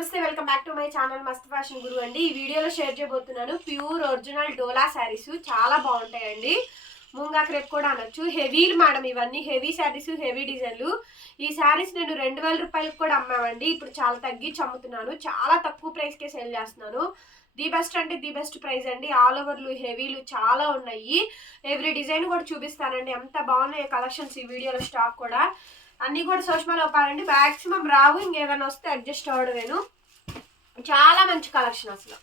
నమస్తే welcome back to my channel మస్త్ fashion గురు అండి. ఈ వీడియోలో షేర్ చేయబోతున్నాను ప్యూర్ ఒరిజినల్ డోలా శారీస్. చాలా బాగుంటాయండి. ముంగా క్రేప్ కూడా అనొచ్చు. హెవీలు మేడం, ఇవన్నీ హెవీ శారీస్, హెవీ డిజైన్లు. ఈ శారీస్ నేను 2000 రూపాయలకు కూడా అమ్మామండి. ఇప్పుడు చాలా తగ్గించి అమ్ముతున్నాను. చాలా తక్కువ ప్రైస్కే సేల్ చేస్తున్నాను. ది బెస్ట్ అంటే ది బెస్ట్ ప్రైస్ అండి. ఆల్ ఓవర్లు హెవీలు చాలా ఉన్నాయి. ఎవ్రీ డిజైన్ కూడా చూపిస్తానండి. ఎంత బాగున్నాయి కలెక్షన్స్ ఈ వీడియోలో. స్టాక్ కూడా అన్నీ కూడా సోష్మాలో ఒప్పాలండి. మ్యాక్సిమం రావు, ఇంకేదైనా వస్తే అడ్జస్ట్ అవ్వడమేను. చాలా మంచి కలెక్షన్ అసలు.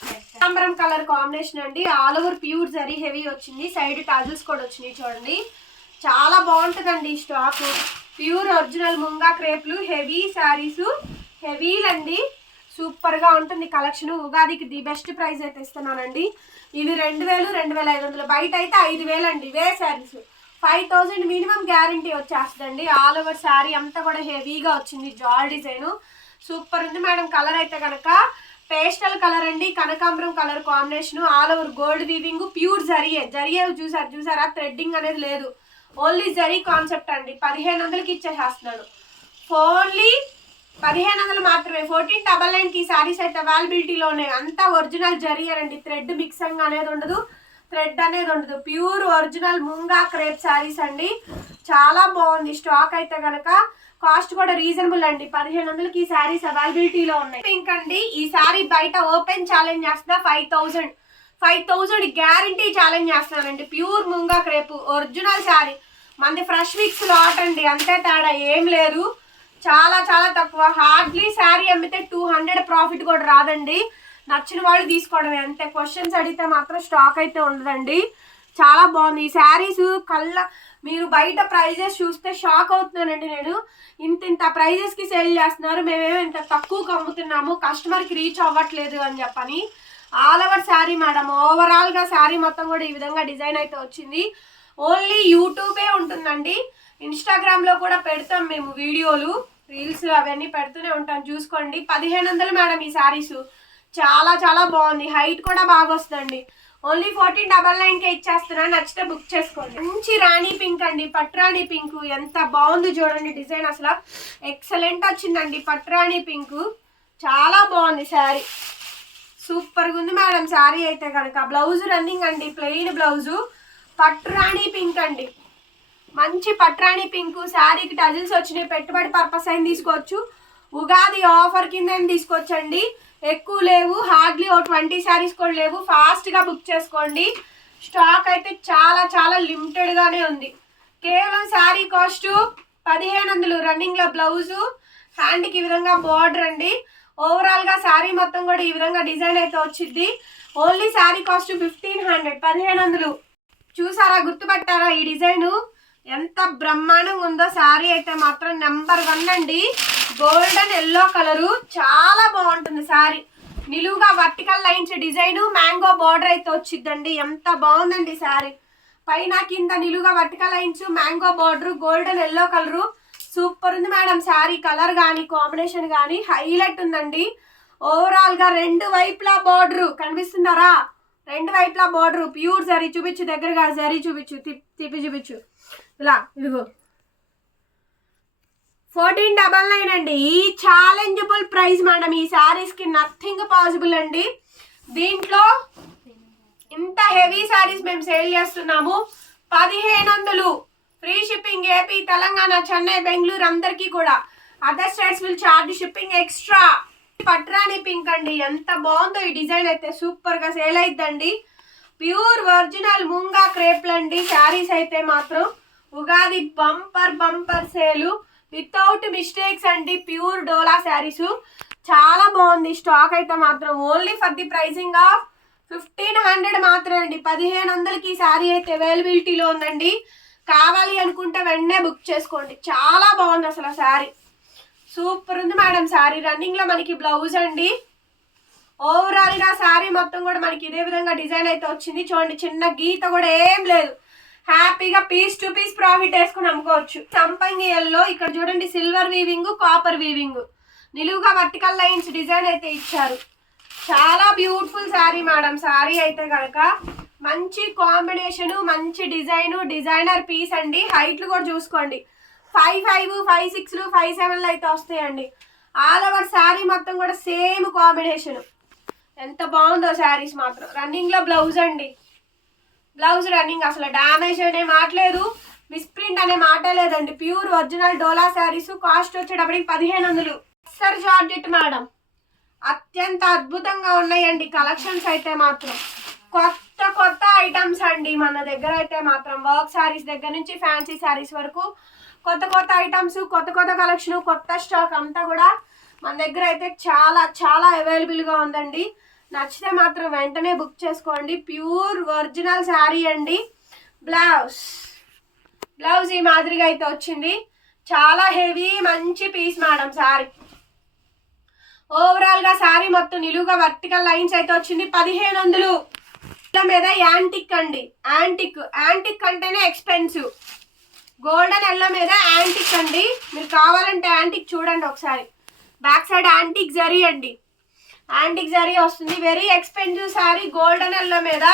కనకాంబరం కలర్ కాంబినేషన్ అండి. All over pure zari heavy వచ్చింది. సైడ్ టాజిల్స్ కూడా వచ్చినాయి చూడండి. చాలా బాగుంటుందండి ఈ స్టాక్. ప్యూర్ ఒరిజినల్ ముంగా క్రేప్లు, హెవీ శారీస్, హెవీలండి. సూపర్గా ఉంటుంది కలెక్షన్. ఉగాదికి ది బెస్ట్ ప్రైస్ అయితే ఇస్తున్నానండి. ఇవి 2000, 2500, బయట అయితే 5000 అండి. ఇవే శారీస్ 5000 మినిమం గ్యారంటీ వచ్చేస్తుందండి. ఆల్ ఓవర్ శారీ అంతా కూడా హెవీగా వచ్చింది. జాల్ డిజైన్ సూపర్ ఉంది మేడం. కలర్ అయితే కనుక పేస్టల్ కలర్ అండి. కనకాంబరం colour combination. All over gold weaving, pure జరియే చూసారా థ్రెడ్డింగ్ అనేది లేదు. ఓన్లీ జరీ కాన్సెప్ట్ అండి. 1500కి ఇచ్చేసేస్తున్నాను. ఓన్లీ 1500 మాత్రమే. 1499కి శారీస్ అయితే అవైలబిలిటీలోనే. అంతా ఒరిజినల్ జరియనండి. థ్రెడ్ మిక్సింగ్ అనేది ఉండదు, థ్రెడ్ అనేది ఉండదు. Pure original munga crepe saris అండి. చాలా బాగుంది స్టాక్ అయితే కనుక. కాస్ట్ కూడా రీజనబుల్ అండి. 1500కి ఈ శారీస్ అవైలబిలిటీలో ఉన్నాయి. పింక్ అండి. ఈ శారీ బయట ఓపెన్ ఛాలెంజ్ చేస్తున్నా 5000 గ్యారంటీ ఛాలెంజ్ చేస్తున్నానండి. Pure munga crepe original sari. మనది ఫ్రెష్ మిక్స్ లాట్ అండి. అంతే తేడా ఏం లేదు. చాలా చాలా తక్కువ. హార్డ్లీ శారీ అమ్మితే 200 ప్రాఫిట్ కూడా రాదండి. నచ్చిన వాళ్ళు తీసుకోవడమే అంతే. క్వశ్చన్స్ అడిగితే మాత్రం స్టాక్ అయితే ఉండదండి. చాలా బాగుంది ఈ శారీస్. మీరు బయట ప్రైజెస్ చూస్తే షాక్ అవుతున్నానండి. నేను ఇంత ప్రైజెస్కి సేల్ చేస్తున్నారు, మేమేమో ఇంత తక్కువకి అమ్ముతున్నాము, కస్టమర్కి రీచ్ అవ్వట్లేదు అని చెప్పని. All over sari madam. ఓవరాల్గా శారీ మొత్తం కూడా ఈ విధంగా డిజైన్ అయితే వచ్చింది. ఓన్లీ యూట్యూబే ఉంటుందండి. ఇన్స్టాగ్రామ్లో కూడా పెడతాం మేము వీడియోలు, రీల్స్ అవన్నీ పెడుతూనే ఉంటాం, చూసుకోండి. 1500 మేడం ఈ శారీస్. చాలా చాలా బాగుంది. హైట్ కూడా బాగా వస్తుందండి. ఓన్లీ 1499కే ఇచ్చేస్తున్నా. నచ్చితే బుక్ చేసుకోండి. మంచి రాణి పింక్ అండి. పట్రాణి పింక్ ఎంత బాగుంది చూడండి. డిజైన్ అసలు ఎక్సలెంట్ వచ్చిందండి. పట్రాణి పింక్ చాలా బాగుంది శారీ. సూపర్గా ఉంది మేడం శారీ అయితే కనుక. బ్లౌజ్ రన్నింగ్ అండి. Plain blouse. పట్రాణి పింక్ అండి. మంచి పట్రాణి పింక్. శారీకి టజిల్స్ వచ్చినాయి. పెట్టుబడి పర్పస్ అయిన తీసుకోవచ్చు. ఉగాది ఆఫర్ కింద తీసుకోవచ్చండి. ఎక్కువ లేవు. హార్డ్లీ 20 శారీస్ కూడా లేవు. ఫాస్ట్గా బుక్ చేసుకోండి. స్టాక్ అయితే చాలా చాలా లిమిటెడ్గానే ఉంది. కేవలం శారీ కాస్ట్ 1500. రన్నింగ్లో బ్లౌజు, హ్యాండ్కి ఈ విధంగా బార్డర్ అండి. ఓవరాల్గా శారీ మొత్తం కూడా ఈ విధంగా డిజైన్ అయితే వచ్చింది. Only sari cost 1500, 1500. చూసారా, గుర్తుపట్టారా ఈ డిజైను ఎంత బ్రహ్మాండంగా ఉందో. శారీ అయితే మాత్రం నెంబర్ 1 అండి. గోల్డెన్ ఎల్లో కలరు చాలా బాగుంటుంది శారీ. నిలువుగా vertical lines design, mango border అయితే వచ్చిందండి. ఎంత బాగుందండి శారీ. పైన కింద నిలువుగా vertical lines, mango border, golden yellow colour. Super ఉంది మేడం శారీ. కలర్ కానీ కాంబినేషన్ కానీ హైలైట్ ఉందండి. ఓవరాల్గా 2 వైపులా బార్డరు కనిపిస్తున్నారా? 2 వైపులా బార్డరు. ప్యూర్ జరీ. చూపించు దగ్గరగా, జరీ చూపించు, తిప్పి చూపించు. ఇలా ఇదిగో 1499 అండి. ఈ ఛాలెంజబుల్ ప్రైస్ మేడం. ఈ శారీస్కి నథింగ్ పాసిబుల్ అండి. దీంట్లో ఇంత హెవీ శారీస్ మేము సేల్ చేస్తున్నాము. 1500 free shipping. AP, Telangana, Chennai, Bengaluru అందరికీ కూడా. Other states will charge shipping extra. పట్రాణి పింక్ అండి. ఎంత బాగుందో ఈ డిజైన్ అయితే. సూపర్గా సేల్ అయిద్దండి. ప్యూర్ ఒరిజినల్ ముంగా క్రేప్లు అండి శారీస్ అయితే మాత్రం. Ugadi bumper sale without mistakes అండి. ప్యూర్ డోలా శారీస్ చాలా బాగుంది. స్టాక్ అయితే మాత్రం only for the pricing of 1500 మాత్రమే అండి. 1500కి శారీ అయితే అవైలబిలిటీలో ఉందండి. కావాలి అనుకుంటే వెంటనే బుక్ చేసుకోండి. చాలా బాగుంది అసలు శారీ. సూపర్ ఉంది మేడం శారీ. రన్నింగ్లో మనకి బ్లౌజ్ అండి. ఓవరాల్గా శారీ మొత్తం కూడా మనకి ఇదే విధంగా డిజైన్ అయితే వచ్చింది. చూడండి, చిన్న గీత కూడా ఏం లేదు. హ్యాపీగా పీస్ టు పీస్ ప్రాఫిట్ వేసుకుని అమ్ముకోవచ్చు. సంపంగి ఎల్లో. ఇక్కడ చూడండి, సిల్వర్ వీవింగ్, కాపర్ వీవింగ్, నిలువుగా వర్టికల్ లైన్స్ డిజైన్ అయితే ఇచ్చారు. చాలా బ్యూటిఫుల్ శారీ మేడం. శారీ అయితే కనుక మంచి కాంబినేషను, మంచి డిజైనర్ పీస్ అండి. హైట్లు కూడా చూసుకోండి. 5, 5, 6, 5, 7 అయితే వస్తాయండి. ఆల్ ఓవర్ శారీ మొత్తం కూడా సేమ్ కాంబినేషన్. ఎంత బాగుందో శారీస్ మాత్రం. రన్నింగ్లో బ్లౌజ్ అండి, బ్లౌజ్ రన్నింగ్, అసలు డ్యామేజ్ అనే మాట లేదు, మిస్ప్రింట్ అనే మాట లేదండి. ప్యూర్ ఒరిజినల్ డోలా శారీస్. కాస్ట్ వచ్చేటప్పటికి 1500. సర్ జార్జెట్ మేడం, అత్యంత అద్భుతంగా ఉన్నాయండి కలెక్షన్స్ అయితే మాత్రం. కొత్త కొత్త ఐటమ్స్ అండి మన దగ్గర అయితే మాత్రం. వర్క్ శారీస్ దగ్గర నుంచి ఫ్యాన్సీ శారీస్ వరకు కొత్త కొత్త ఐటమ్స్, కొత్త కొత్త కలెక్షన్, కొత్త స్టాక్ అంతా కూడా మన దగ్గర అయితే చాలా చాలా అవైలబుల్గా ఉందండి. నచ్చితే మాత్రం వెంటనే బుక్ చేసుకోండి. ప్యూర్ ఒరిజినల్ శారీ అండి. బ్లౌజ్ ఈ మాదిరిగా అయితే వచ్చింది. చాలా హెవీ మంచి పీస్ మేడం శారీ. ఓవరాల్ గా శారీ మొత్తం నిలువుగా వర్టికల్ లైన్స్ అయితే వచ్చింది. 1500 మీద యాంటిక్ అండి. యాంటిక్ అంటేనే ఎక్స్పెన్సివ్. గోల్డెన్ ఎల్లో మీద యాంటిక్ అండి. మీరు కావాలంటే యాంటిక్ చూడండి ఒకసారి. బ్యాక్ సైడ్ యాంటిక్ జరీ అండి, యాంటిక్ జరీ వస్తుంది. Very expensive sari. Golden yellow మీద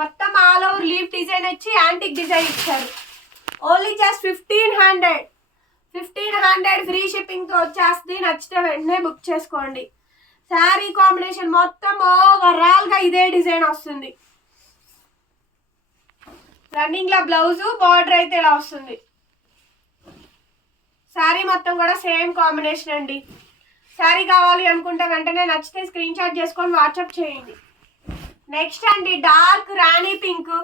మొత్తం ఆల్ ఓవర్ లీవ్ డిజైన్ ఇచ్చి యాంటిక్ డిజైన్ ఇచ్చారు. ఓన్లీ జస్ట్ 1500 ఫ్రీ షిప్పింగ్తో వచ్చేస్తుంది. నచ్చితే వెంటనే బుక్ చేసుకోండి. శారీ కాంబినేషన్ మొత్తం ఓవరాల్గా ఇదే డిజైన్ వస్తుంది. రన్నింగ్లో బ్లౌజు, బార్డర్ అయితే ఇలా వస్తుంది. శారీ మొత్తం కూడా సేమ్ కాంబినేషన్ అండి. శారీ కావాలి అనుకుంటే వెంటనే నచ్చితే స్క్రీన్ షాట్ చేసుకొని వాట్సాప్ చేయండి. నెక్స్ట్ అండి డార్క్ రాణి పింక్.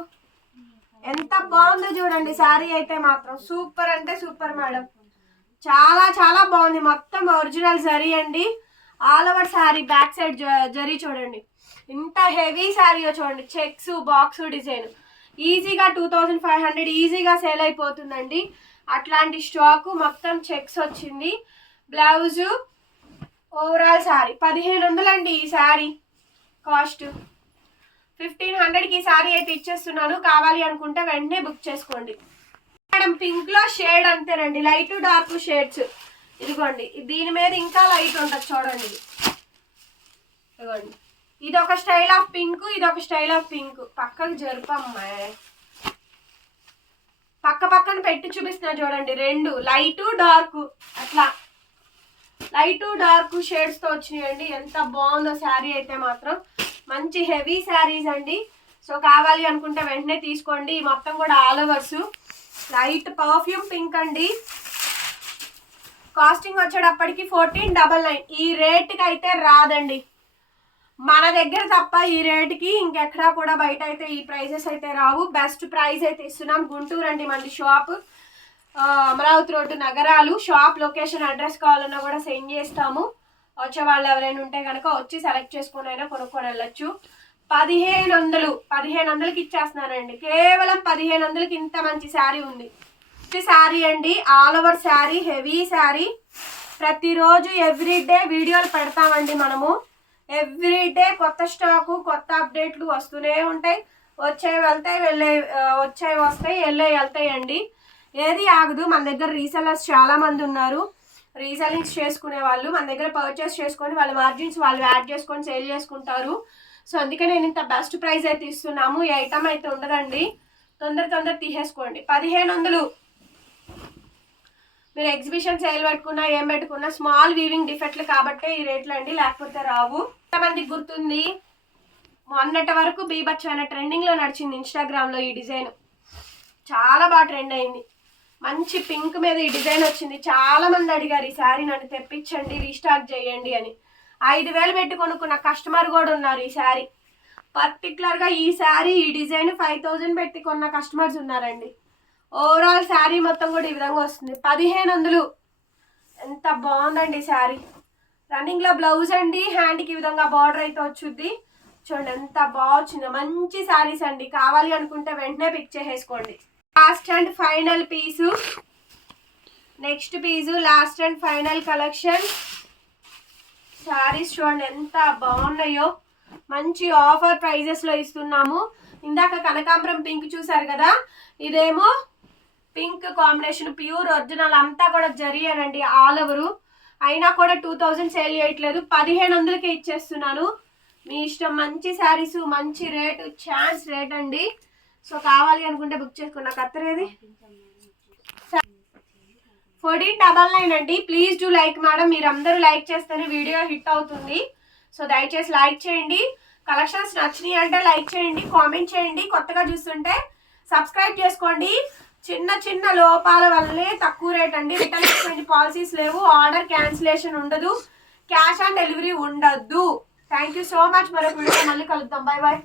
ఎంత బాగుందో చూడండి శారీ అయితే మాత్రం. సూపర్ అంటే సూపర్ మేడం. చాలా చాలా బాగుంది. మొత్తం ఒరిజినల్ జరీ అండి. All over sari back side zari చూడండి. ఇంత హెవీ శారీయో చూడండి. Checks, box design. ఈజీగా 2500 ఈజీగా సేల్ అయిపోతుందండి. అట్లాంటి స్టాక్ మొత్తం చెక్స్ వచ్చింది. బ్లౌజు, ఓవరాల్ శారీ 1500 అండి. ఈ శారీ కాస్ట్ 1500కి ఈ శారీ అయితే ఇచ్చేస్తున్నాను. కావాలి అనుకుంటే వెంటనే బుక్ చేసుకోండి మేడం. పింక్ లో షేడ్ అంతేనండి, లైట్ డార్క్ షేడ్స్. ఇదిగోండి, దీని మీద ఇంకా లైట్ ఉంటుంది చూడండి. ఇదిగోండి, ఇది ఒక స్టైల్ ఆఫ్ పింక్, ఇది ఒక స్టైల్ ఆఫ్ పింక్. పక్కకు జరుపమ్మా, పక్కన పెట్టి చూపిస్తున్నా చూడండి. రెండు లైట్ డార్క్, అట్లా లైట్ డార్క్ షేడ్స్ తో వచ్చినాయండి. ఎంత బాగుందో శారీ అయితే మాత్రం. మంచి హెవీ శారీస్ అండి. సో కావాలి అనుకుంటే వెంటనే తీసుకోండి. మొత్తం కూడా all overs light perfume pink అండి. కాస్టింగ్ వచ్చేటప్పటికి 1499. ఈ రేట్కి అయితే రాదండి మన దగ్గర తప్ప. ఈ రేట్కి ఇంకెక్కడా కూడా బయట అయితే ఈ ప్రైజెస్ అయితే రావు. బెస్ట్ ప్రైస్ అయితే ఇస్తున్నాం. గుంటూరు అండి మనది షాప్. అమరావతి రోడ్డు నగరాలు. షాప్ లొకేషన్ అడ్రస్ కావాలన్నా కూడా సెండ్ చేస్తాము. వచ్చే వాళ్ళు ఎవరైనా ఉంటే కనుక వచ్చి సెలెక్ట్ చేసుకొని అయినా కొనుక్కొని వెళ్ళొచ్చు. 1500కి ఇచ్చేస్తున్నానండి. కేవలం 1500కి ఇంత మంచి శారీ ఉంది. శారీ అండి, all over sari, heavy sari. ప్రతిరోజు ఎవ్రీడే వీడియోలు పెడతామండి మనము. ఎవ్రీడే కొత్త స్టాకు, కొత్త అప్డేట్లు వస్తూనే ఉంటాయి. వచ్చాయి వెళ్తాయి, వచ్చాయి వస్తాయి, వెళ్తాయండి. ఏది ఆగదు. మన దగ్గర రీసెలర్స్ చాలా మంది ఉన్నారు. రీసెల్లింగ్స్ చేసుకునే వాళ్ళు మన దగ్గర పర్చేస్ చేసుకొని వాళ్ళ మార్జిన్స్ వాళ్ళు యాడ్ చేసుకొని సేల్ చేసుకుంటారు. సో అందుకే నేను ఇంత బెస్ట్ ప్రైస్ అయితే ఇస్తున్నాము. ఈ ఐటమ్ అయితే ఉండదండి. తొందర తీసేసుకోండి. 1500. మీరు ఎగ్జిబిషన్ సేల్ పెట్టుకున్నా ఏం పెట్టుకున్నా స్మాల్ వీవింగ్ డిఫెక్ట్లు కాబట్టే ఈ రేట్లు అండి, లేకపోతే రావు. ఎంతమందికి గుర్తుంది, మొన్నటి వరకు బీభత్సమైన ట్రెండింగ్లో నడిచింది ఇన్స్టాగ్రామ్లో ఈ డిజైన్. చాలా బాగా ట్రెండ్ అయింది. మంచి పింక్ మీద ఈ డిజైన్ వచ్చింది. చాలా మంది అడిగారు ఈ శారీ నన్ను తెప్పించండి, రీస్టాక్ చేయండి అని. 5000 పెట్టి కొనుక్కున్న కస్టమర్ కూడా ఉన్నారు. ఈ శారీ పర్టికులర్గా ఈ శారీ ఈ డిజైన్ 5000 పెట్టి కొన్న కస్టమర్స్ ఉన్నారండి. ఓవరాల్ శారీ మొత్తం కూడా ఈ విధంగా వస్తుంది. 1500. ఎంత బాగుందండి శారీ. రన్నింగ్లో బ్లౌజ్ అండి. హ్యాండ్కి ఈ విధంగా బార్డర్ అయితే వచ్చుద్ది. చూడండి ఎంత బాగా వచ్చిందో. మంచి శారీస్ అండి. కావాలి అనుకుంటే వెంటనే పిక్ చేసేసుకోండి. Last and final piece. Next piece last and final collection. Saris చూడండి ఎంత బాగున్నాయో. మంచి ఆఫర్ ప్రైజెస్లో ఇస్తున్నాము. ఇందాక కనకాంబరం పింక్ చూసారు కదా, ఇదేమో పింక్ కాంబినేషన్ ప్యూర్ ఒరిజినల్. అంతా కూడా జరిగానండి ఆల్ ఓవరు. అయినా కూడా 2000 సేల్ చేయట్లేదు. 1500కే ఇచ్చేస్తున్నాను. మీ ఇష్టం. మంచి శారీస్, మంచి రేటు, ఛాన్స్ రేట్ అండి. సో కావాలి అనుకుంటే బుక్ చేసుకున్నా. కత్తరేది 1499 అండి. ప్లీజ్ డూ లైక్ మేడం, మీరు అందరూ లైక్ చేస్తేనే వీడియో హిట్ అవుతుంది. సో దయచేసి లైక్ చేయండి. కలెక్షన్స్ నచ్చినాయి అంటే లైక్ చేయండి, కామెంట్ చేయండి. కొత్తగా చూస్తుంటే సబ్స్క్రైబ్ చేసుకోండి. చిన్న చిన్న లోపాల వల్లే తక్కువ రేట్ అండి. రిటర్న్ ఎక్స్చేంజ్ పాలసీస్ లేవు, ఆర్డర్ క్యాన్సిలేషన్ ఉండదు, క్యాష్ ఆన్ డెలివరీ ఉండద్దు. Thank you so much. మరొక వీడియో మళ్ళీ కలుద్దాం. Bye bye.